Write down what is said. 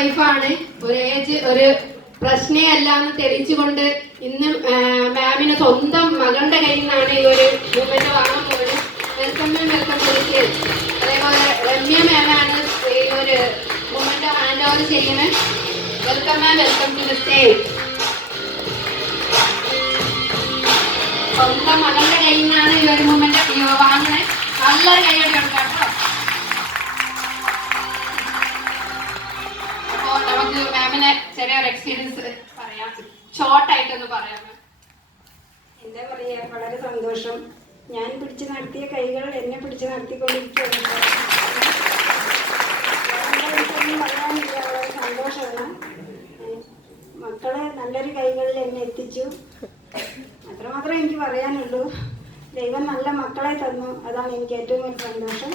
വൈഫാണ്. ഒരു ഏജ് ഒരു പ്രശ്നേ അല്ല എന്ന് തെളിയിച്ചുകൊണ്ട് ഇന്ന് മാമിന് സ്വന്തം മകളുടെ കയ്യിൽ നിന്നാണ് ഈ ഒരു മൂവ്മെന്റ് വാങ്ങാൻ പോകുന്നത്. വെൽക്കം മാം, വെൽക്കം വിളിച്ച്. അതേപോലെ രമ്യ മാമാണ് ഈ ഒരു മൂവ്മെന്റ് ഹാൻഡ് ഓവർ ചെയ്യുന്നത്. Welcome ma'am, welcome to the stage. സ്വന്തം മകളുടെ കയ്യിൽ നിന്നാണ് ഈ ഒരു മൂവ്മെന്റ് വാങ്ങണേ. നല്ലൊരു കൈയ്യടി കൊടുക്കാം കേട്ടോ. നമുക്ക് മാമിനെ ചെറിയൊരു എക്സ്പീരിയൻസ് പറയാം, ഷോർട്ടായിട്ടൊന്ന് പറയാം. എന്താ പറയാ, വളരെ സന്തോഷം. ഞാൻ പിടിച്ചു നടത്തിയ കൈകൾ എന്നെ പിടിച്ചു നടത്തിക്കൊണ്ടിരിക്കുകയാണ്. പറയാനില്ല, വളരെ സന്തോഷമാണ്. മക്കളെ നല്ലൊരു കൈകളിൽ എന്നെ എത്തിച്ചു, അത്രമാത്രം എനിക്ക് പറയാനുള്ളൂ. ദൈവം നല്ല മക്കളെ തന്നു, അതാണ് എനിക്ക് ഏറ്റവും വലിയ സന്തോഷം.